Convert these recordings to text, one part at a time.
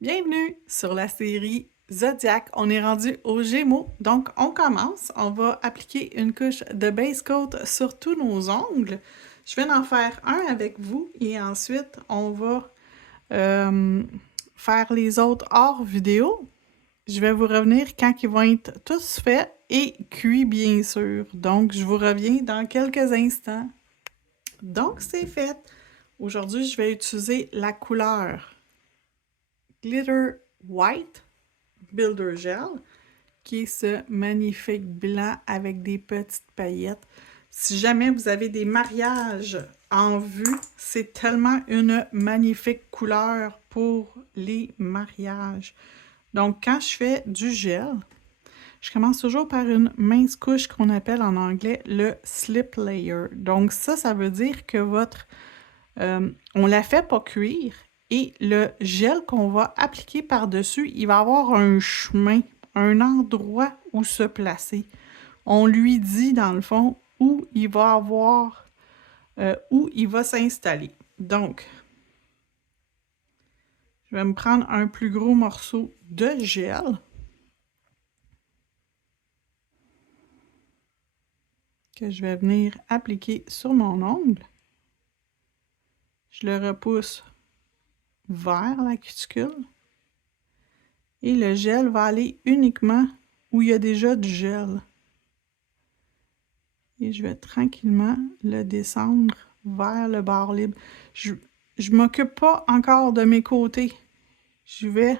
Bienvenue sur la série Zodiac. On est rendu aux Gémeaux. Donc, on commence. On va appliquer une couche de base coat sur tous nos ongles. Je vais en faire un avec vous et ensuite, on va faire les autres hors vidéo. Je vais vous revenir quand ils vont être tous faits et cuits, bien sûr. Donc, je vous reviens dans quelques instants. Donc, c'est fait. Aujourd'hui, je vais utiliser la couleur Glitter White Builder Gel, qui est ce magnifique blanc avec des petites paillettes. Si jamais vous avez des mariages en vue, c'est tellement une magnifique couleur pour les mariages. Donc, quand je fais du gel, je commence toujours par une mince couche qu'on appelle en anglais le slip layer. Donc, ça veut dire que on la fait pas cuire et le gel qu'on va appliquer par-dessus, il va avoir un chemin, un endroit où se placer. On lui dit, dans le fond, où il va avoir, où il va s'installer. Donc, je vais me prendre un plus gros morceau de gel que je vais venir appliquer sur mon ongle. Je le repousse vers la cuticule. Et le gel va aller uniquement où il y a déjà du gel. Et je vais tranquillement le descendre vers le bord libre. Je ne m'occupe pas encore de mes côtés. Je vais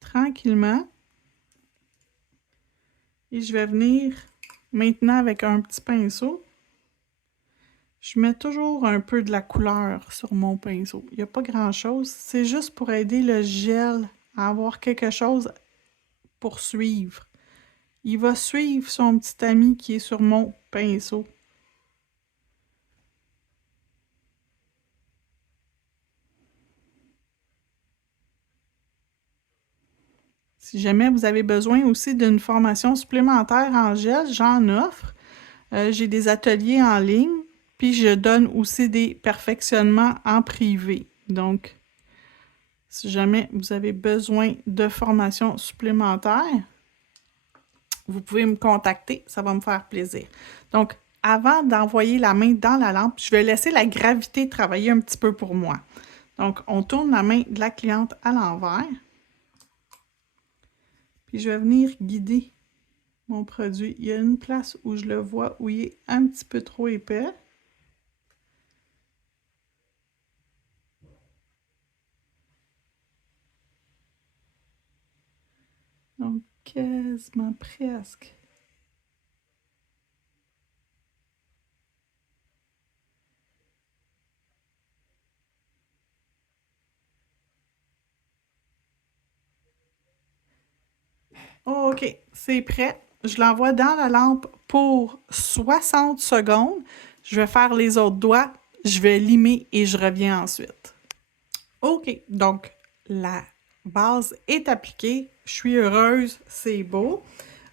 tranquillement et je vais venir maintenant avec un petit pinceau. Je mets toujours un peu de la couleur sur mon pinceau. Il n'y a pas grand-chose. C'est juste pour aider le gel à avoir quelque chose pour suivre. Il va suivre son petit ami qui est sur mon pinceau. Si jamais vous avez besoin aussi d'une formation supplémentaire en gel, j'en offre. J'ai des ateliers en ligne, puis je donne aussi des perfectionnements en privé. Donc, si jamais vous avez besoin de formation supplémentaire, vous pouvez me contacter, ça va me faire plaisir. Donc, avant d'envoyer la main dans la lampe, je vais laisser la gravité travailler un petit peu pour moi. Donc, on tourne la main de la cliente à l'envers. Puis je vais venir guider mon produit. Il y a une place où je le vois où il est un petit peu trop épais. Donc, quasiment presque. OK, c'est prêt. Je l'envoie dans la lampe pour 60 secondes. Je vais faire les autres doigts. Je vais limer et je reviens ensuite. OK, donc la base est appliquée. Je suis heureuse, c'est beau.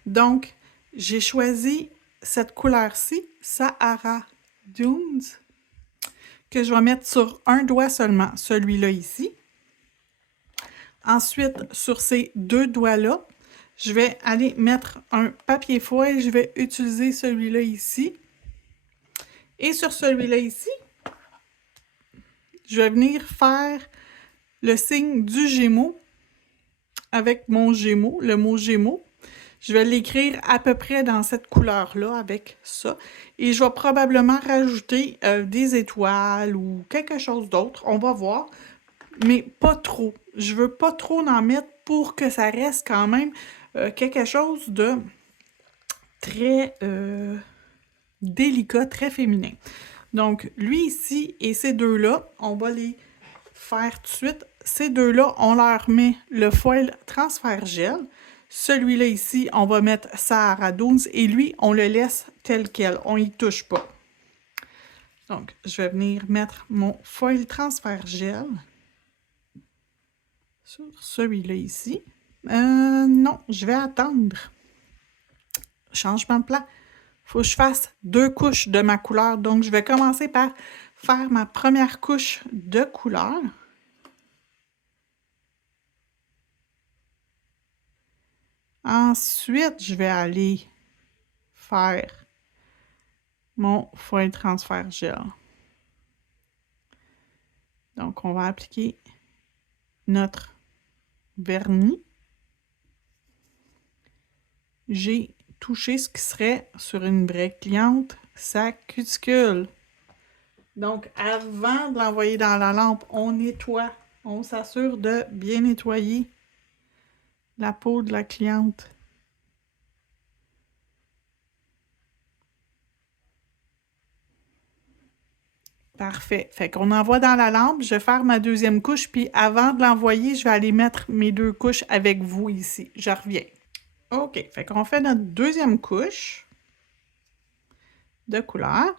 Donc, j'ai choisi cette couleur-ci, Sahara Dunes, que je vais mettre sur un doigt seulement, celui-là ici. Ensuite, sur ces deux doigts-là, je vais aller mettre un papier foil. Je vais utiliser celui-là ici. Et sur celui-là ici, je vais venir faire le signe du Gémeaux avec mon Gémeaux, le mot Gémeaux. Je vais l'écrire à peu près dans cette couleur-là avec ça. Et je vais probablement rajouter des étoiles ou quelque chose d'autre. On va voir. Mais pas trop. Je veux pas trop en mettre pour que ça reste quand même quelque chose de très délicat, très féminin. Donc, lui ici et ces deux-là, on va les faire tout de suite. Ces deux-là, on leur met le foil transfert gel. Celui-là ici, on va mettre Sahara Dunes et lui, on le laisse tel quel. On y touche pas. Donc, je vais venir mettre mon foil transfert gel sur celui-là ici. Non, je vais attendre. Changement de plan. Il faut que je fasse deux couches de ma couleur. Donc, je vais commencer par faire ma première couche de couleur. Ensuite, je vais aller faire mon foil transfert gel. Donc, on va appliquer notre vernis. J'ai touché ce qui serait sur une vraie cliente, sa cuticule. Donc, avant de l'envoyer dans la lampe, on nettoie. On s'assure de bien nettoyer la peau de la cliente. Parfait. Fait qu'on envoie dans la lampe. Je vais faire ma deuxième couche, puis avant de l'envoyer, je vais aller mettre mes 2 couches avec vous ici. Je reviens. OK. Fait qu'on fait notre deuxième couche de couleur.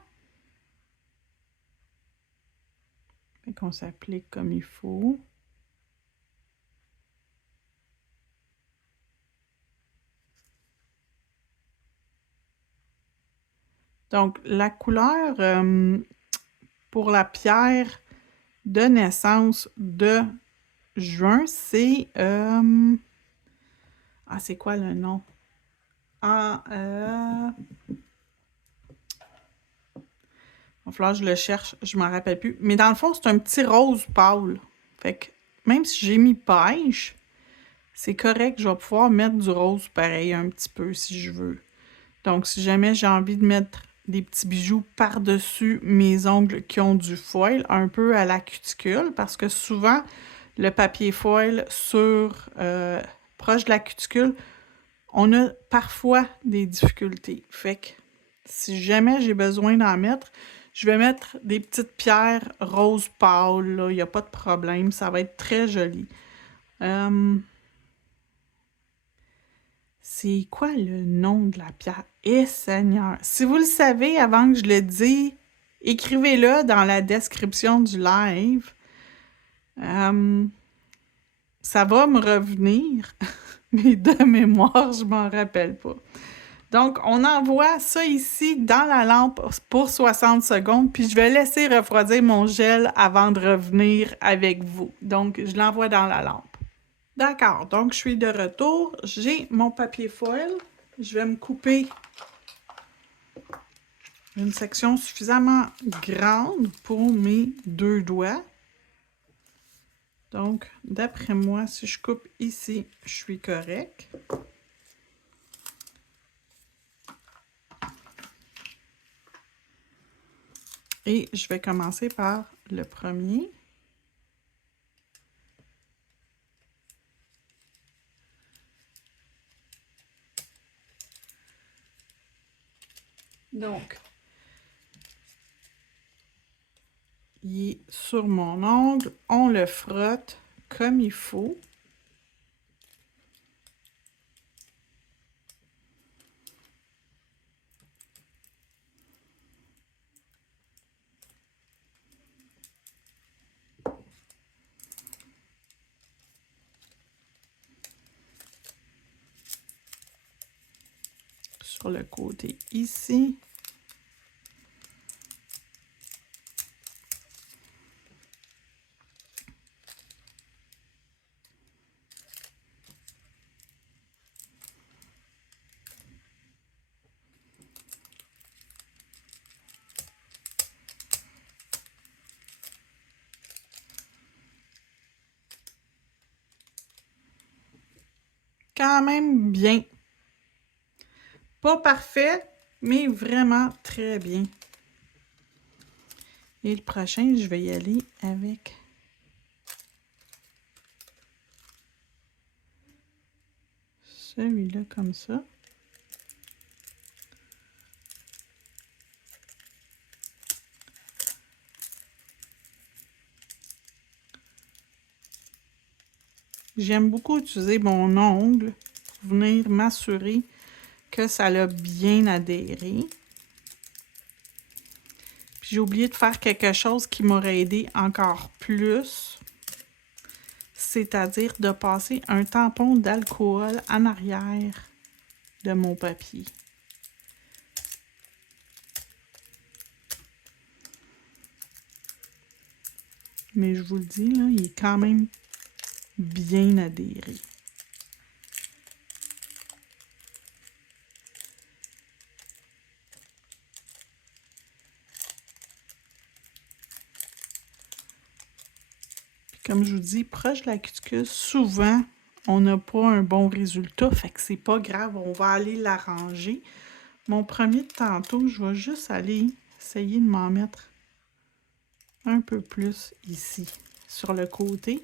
Fait qu'on s'applique comme il faut. Donc, la couleur pour la pierre de naissance de juin, c'est... Ah, c'est quoi le nom? Ah, il va falloir que je le cherche, je m'en rappelle plus. Mais dans le fond, c'est un petit rose pâle. Fait que même si j'ai mis pêche, c'est correct, je vais pouvoir mettre du rose pareil un petit peu si je veux. Donc, si jamais j'ai envie de mettre des petits bijoux par-dessus mes ongles qui ont du foil, un peu à la cuticule, parce que souvent, le papier foil proche de la cuticule, on a parfois des difficultés. Fait que si jamais j'ai besoin d'en mettre, je vais mettre des petites pierres rose pâle, il n'y a pas de problème, ça va être très joli. C'est quoi le nom de la pierre? Eh Seigneur! Si vous le savez avant que je le dise, écrivez-le dans la description du live. Ça va me revenir, mais de mémoire, je m'en rappelle pas. Donc, on envoie ça ici dans la lampe pour 60 secondes, puis je vais laisser refroidir mon gel avant de revenir avec vous. Donc, je l'envoie dans la lampe. D'accord, donc je suis de retour. J'ai mon papier foil. Je vais me couper une section suffisamment grande pour mes 2 doigts. Donc, d'après moi, si je coupe ici, je suis correct. Et je vais commencer par le premier. Donc, il est sur mon ongle. On le frotte comme il faut. Sur le côté ici. Quand même bien. Pas parfait, mais vraiment très bien. Et le prochain, je vais y aller avec celui-là comme ça. J'aime beaucoup utiliser mon ongle pour venir m'assurer que ça l'a bien adhéré. Puis j'ai oublié de faire quelque chose qui m'aurait aidé encore plus, c'est-à-dire de passer un tampon d'alcool en arrière de mon papier. Mais je vous le dis, là, il est quand même bien adhéré. Comme je vous dis, proche de la cuticule, souvent, on n'a pas un bon résultat, fait que c'est pas grave, on va aller l'arranger. Mon premier de tantôt, je vais juste aller essayer de m'en mettre un peu plus ici, sur le côté.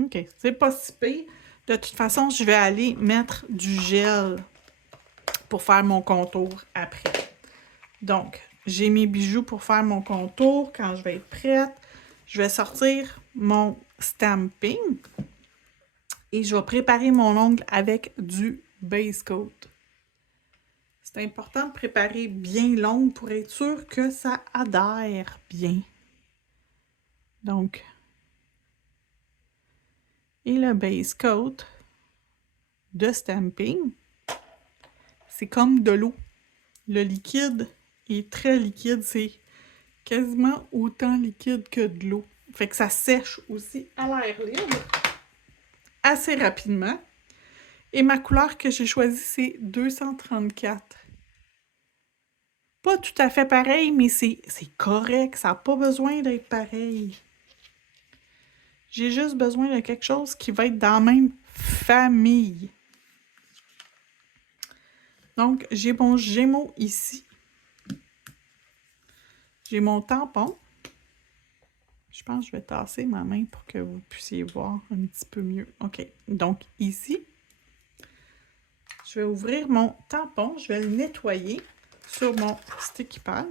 OK, c'est pas si pire. De toute façon, je vais aller mettre du gel pour faire mon contour après. Donc, j'ai mes bijoux pour faire mon contour. Quand je vais être prête, je vais sortir mon stamping et je vais préparer mon ongle avec du base coat. C'est important de préparer bien l'ongle pour être sûr que ça adhère bien. Donc, et le base coat de stamping, c'est comme de l'eau. Le liquide est très liquide, c'est quasiment autant liquide que de l'eau. Fait que ça sèche aussi à l'air libre assez rapidement. Et ma couleur que j'ai choisie, c'est 234. Pas tout à fait pareil, mais c'est correct. Ça n'a pas besoin d'être pareil. J'ai juste besoin de quelque chose qui va être dans la même famille. Donc, j'ai mon Gémeaux ici. J'ai mon tampon. Je pense que je vais tasser ma main pour que vous puissiez voir un petit peu mieux. OK. Donc, ici, je vais ouvrir mon tampon. Je vais le nettoyer sur mon sticky pad.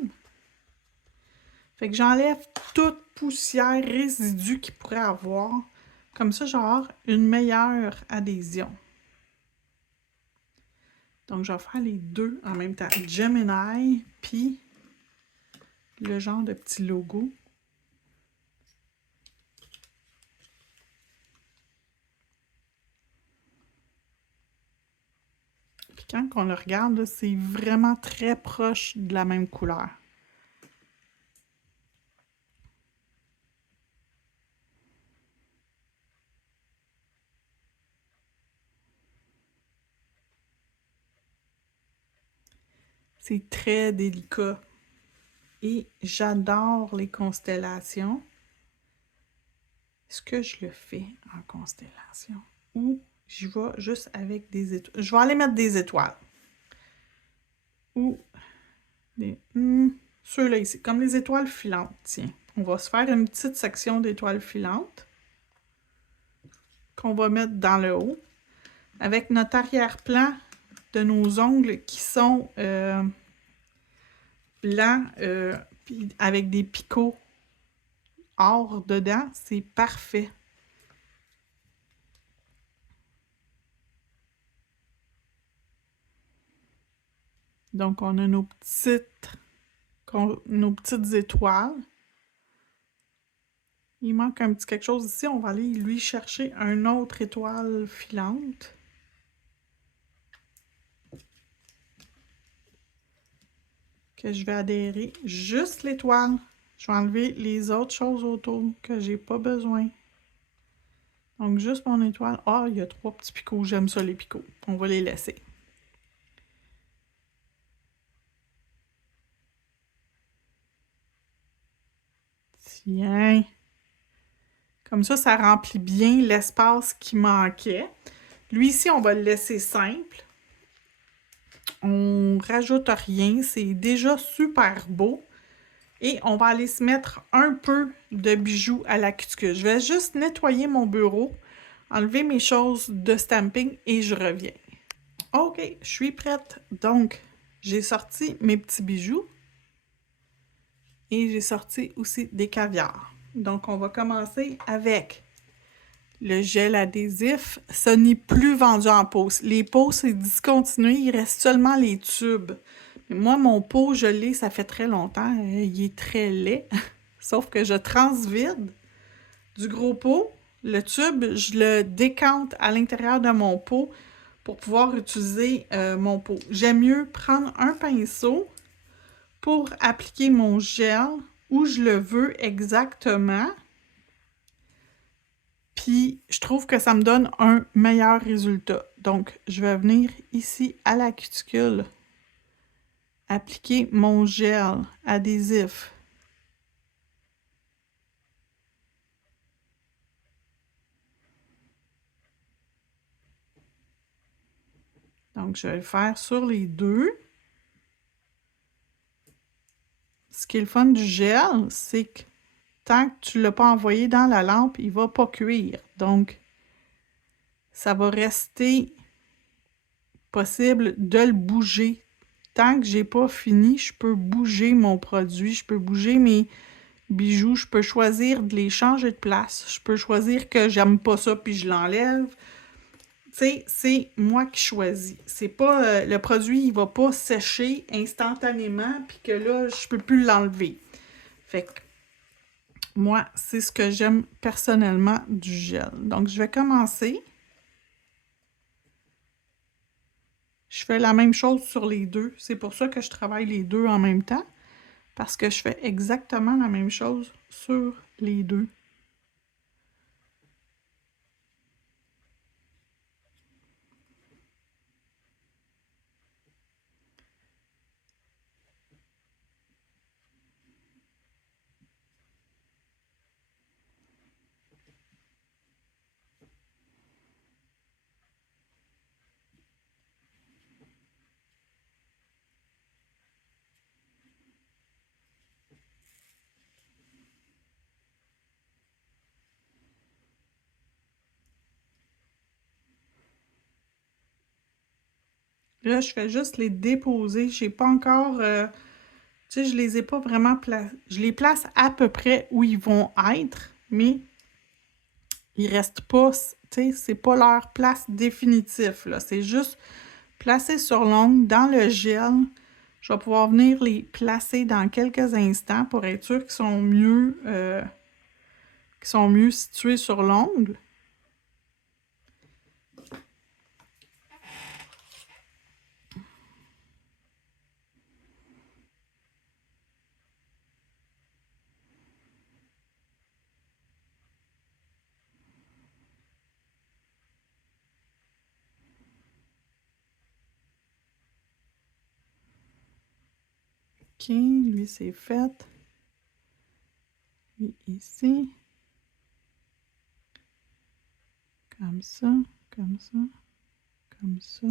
Fait que j'enlève toute poussière, résidus qu'il pourrait avoir. Comme ça, j'aurai une meilleure adhésion. Donc, je vais faire les deux en même temps. Gemini, puis le genre de petit logo. Puis quand on le regarde, c'est vraiment très proche de la même couleur. C'est très délicat. Et j'adore les constellations. Est-ce que je le fais en constellation? Ou j'y vais juste avec des étoiles? Je vais aller mettre des étoiles. Ou des... ceux-là ici, comme les étoiles filantes. Tiens, on va se faire une petite section d'étoiles filantes qu'on va mettre dans le haut avec notre arrière-plan de nos ongles qui sont blancs puis avec des picots or dedans. C'est parfait. Donc, on a nos petites étoiles. Il manque un petit quelque chose ici. On va aller lui chercher une autre étoile filante. Que je vais adhérer juste l'étoile. Je vais enlever les autres choses autour que j'ai pas besoin. Donc, juste mon étoile. Ah, il y a 3 petits picots. J'aime ça, les picots. On va les laisser. Tiens. Comme ça remplit bien l'espace qui manquait. Lui, ici, on va le laisser simple. On rajoute rien. C'est déjà super beau. Et on va aller se mettre un peu de bijoux à la cuticule. Je vais juste nettoyer mon bureau, enlever mes choses de stamping et je reviens. OK, je suis prête. Donc, j'ai sorti mes petits bijoux et j'ai sorti aussi des caviars. Donc, on va commencer avec le gel adhésif. Ce n'est plus vendu en pot. Les pots, c'est discontinué. Il reste seulement les tubes. Mais moi, mon pot, je l'ai, ça fait très longtemps. Il est très laid. Sauf que je transvide du gros pot. Le tube, je le décante à l'intérieur de mon pot pour pouvoir utiliser mon pot. J'aime mieux prendre un pinceau pour appliquer mon gel où je le veux exactement. Puis, je trouve que ça me donne un meilleur résultat. Donc, je vais venir ici à la cuticule appliquer mon gel adhésif. Donc, je vais le faire sur les deux. Ce qui est le fun du gel, c'est que tant que tu ne l'as pas envoyé dans la lampe, il ne va pas cuire. Donc, ça va rester possible de le bouger. Tant que j'ai pas fini, je peux bouger mon produit, je peux bouger mes bijoux, je peux choisir de les changer de place, je peux choisir que j'aime pas ça puis je l'enlève. Tu sais, c'est moi qui choisis. C'est pas le produit, il va pas sécher instantanément puis que là, je peux plus l'enlever. Fait que moi, c'est ce que j'aime personnellement du gel. Donc, je vais commencer. Je fais la même chose sur les deux. C'est pour ça que je travaille les deux en même temps. Parce que je fais exactement la même chose sur les deux. Là, je fais juste les déposer. Je n'ai pas encore... tu sais, je les ai pas vraiment placés. Je les place à peu près où ils vont être, mais ils restent pas... Tu sais, c'est pas leur place définitive, là. C'est juste placé sur l'ongle, dans le gel. Je vais pouvoir venir les placer dans quelques instants pour être sûr qu'ils sont mieux situés sur l'ongle. OK, lui, c'est fait. Et ici. Comme ça, comme ça, comme ça.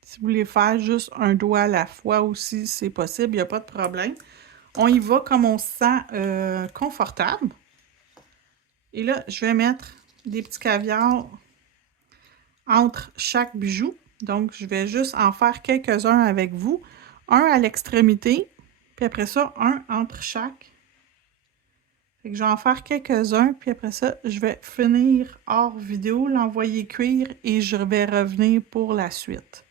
Si vous voulez faire juste un doigt à la fois aussi, c'est possible, il n'y a pas de problème. On y va comme on se sent confortable. Et là, je vais mettre des petits caviars entre chaque bijou. Donc, je vais juste en faire quelques-uns avec vous. Un à l'extrémité, puis après ça, un entre chaque. Fait que je vais en faire quelques-uns, puis après ça, je vais finir hors vidéo, l'envoyer cuire et je vais revenir pour la suite.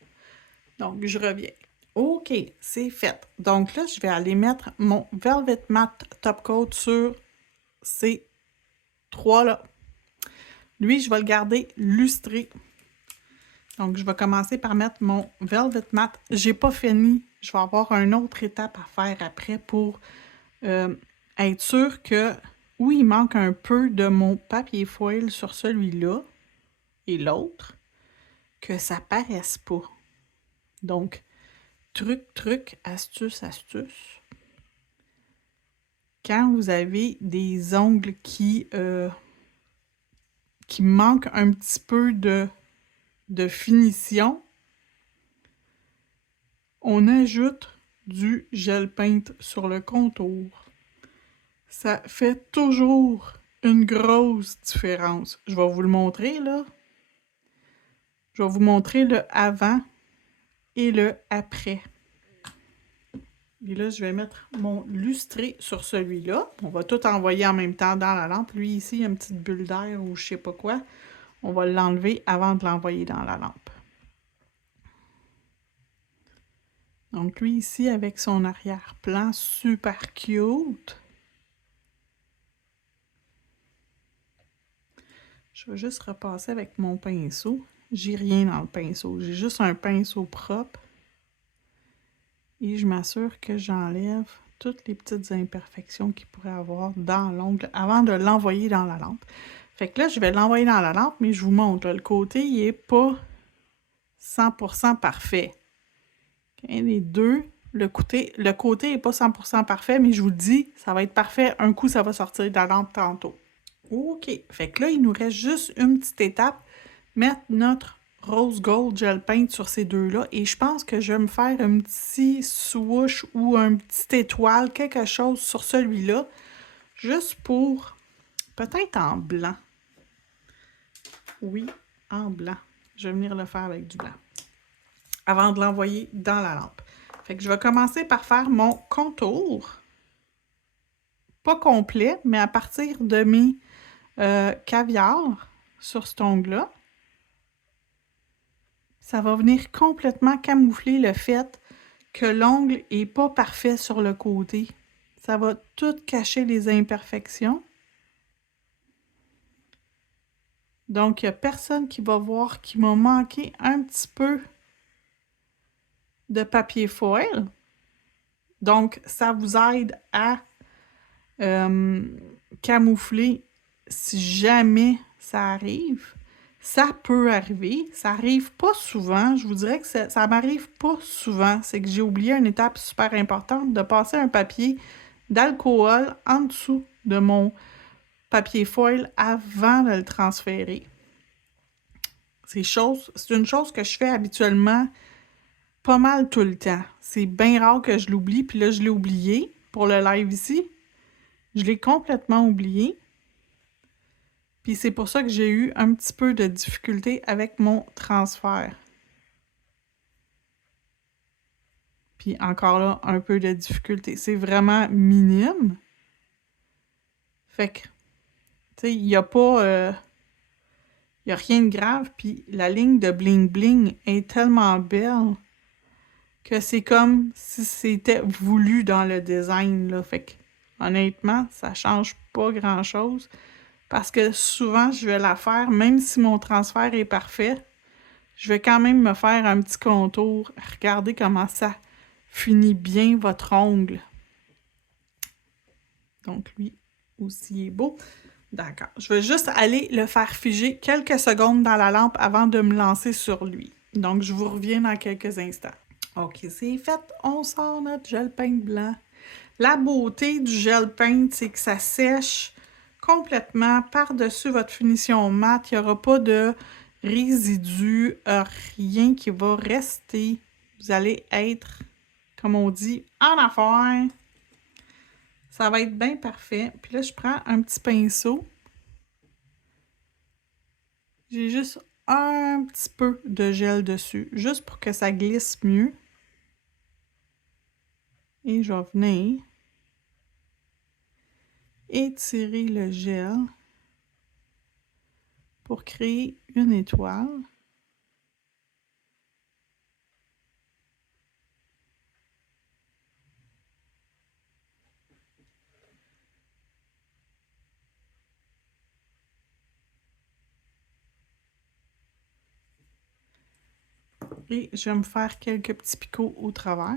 Donc, je reviens. OK, c'est fait. Donc là, je vais aller mettre mon Velvet Matte Top Coat sur ces trois-là. Lui, je vais le garder lustré. Donc, je vais commencer par mettre mon Velvet Matte. J'ai pas fini. Je vais avoir une autre étape à faire après pour être sûr que, oui, il manque un peu de mon papier foil sur celui-là et l'autre, que ça paraisse pas. Donc, truc, astuce. Quand vous avez des ongles qui manquent un petit peu de finition, on ajoute du gel paint sur le contour. Ça fait toujours une grosse différence. Je vais vous le montrer, là. Je vais vous montrer le avant et le après. Et là, je vais mettre mon lustré sur celui-là. On va tout envoyer en même temps dans la lampe. Lui, ici, il y a une petite bulle d'air ou je sais pas quoi. On va l'enlever avant de l'envoyer dans la lampe. Donc, lui, ici, avec son arrière-plan super cute. Je vais juste repasser avec mon pinceau. J'ai rien dans le pinceau. J'ai juste un pinceau propre. Et je m'assure que j'enlève toutes les petites imperfections qu'il pourrait avoir dans l'ongle avant de l'envoyer dans la lampe. Fait que là, je vais l'envoyer dans la lampe, mais je vous montre, là, le côté, il n'est pas 100% parfait. Okay, les deux, le côté n'est pas 100% parfait, mais je vous le dis, ça va être parfait. Un coup, ça va sortir de la lampe tantôt. OK. Fait que là, il nous reste juste une petite étape. Mettre notre rose gold gel paint sur ces deux-là. Et je pense que je vais me faire un petit swoosh ou un petit étoile, quelque chose sur celui-là. Juste pour... peut-être en blanc. Oui, en blanc. Je vais venir le faire avec du blanc. Avant de l'envoyer dans la lampe. Fait que je vais commencer par faire mon contour. Pas complet, mais à partir de mes caviars sur cet ongle-là. Ça va venir complètement camoufler le fait que l'ongle n'est pas parfait sur le côté. Ça va tout cacher les imperfections. Donc, il n'y a personne qui va voir qu'il m'a manqué un petit peu de papier foil. Donc, ça vous aide à camoufler si jamais ça arrive. Ça peut arriver. Ça arrive pas souvent. Je vous dirais que ça m'arrive pas souvent. C'est que j'ai oublié une étape super importante de passer un papier d'alcool en dessous de mon papier foil avant de le transférer. C'est une chose que je fais habituellement pas mal tout le temps. C'est bien rare que je l'oublie. Puis là, je l'ai oublié pour le live ici. Je l'ai complètement oublié. Puis c'est pour ça que j'ai eu un petit peu de difficulté avec mon transfert. Puis encore là, un peu de difficulté. C'est vraiment minime. Fait que, tu sais, il n'y a pas... il n'y a rien de grave. Puis la ligne de bling bling est tellement belle que c'est comme si c'était voulu dans le design, là. Fait que, honnêtement, ça change pas grand-chose. Parce que souvent, je vais la faire, même si mon transfert est parfait, je vais quand même me faire un petit contour. Regardez comment ça finit bien votre ongle. Donc, lui aussi est beau. D'accord. Je vais juste aller le faire figer quelques secondes dans la lampe avant de me lancer sur lui. Donc, je vous reviens dans quelques instants. OK, c'est fait. On sort notre gel paint blanc. La beauté du gel paint, c'est que ça sèche complètement par-dessus votre finition mat. Il n'y aura pas de résidus, rien qui va rester. Vous allez être, comme on dit, en affaires. Ça va être bien parfait. Puis là, je prends un petit pinceau. J'ai juste un petit peu de gel dessus, juste pour que ça glisse mieux. Et je vais venir étirer le gel pour créer une étoile. Et je vais me faire quelques petits picots au travers.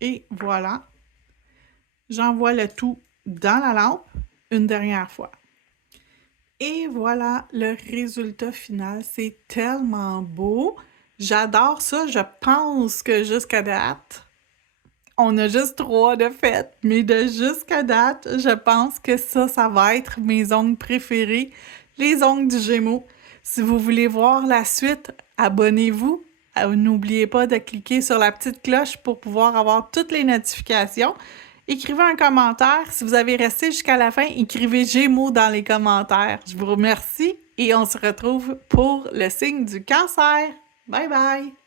Et voilà, j'envoie le tout dans la lampe une dernière fois. Et voilà le résultat final. C'est tellement beau. J'adore ça. Je pense que jusqu'à date, on a juste 3 de fait. Mais de jusqu'à date, je pense que ça va être mes ongles préférés. Les ongles du Gémeaux. Si vous voulez voir la suite, abonnez-vous. N'oubliez pas de cliquer sur la petite cloche pour pouvoir avoir toutes les notifications. Écrivez un commentaire. Si vous avez resté jusqu'à la fin, écrivez Gémeaux dans les commentaires. Je vous remercie et on se retrouve pour le signe du cancer. Bye bye!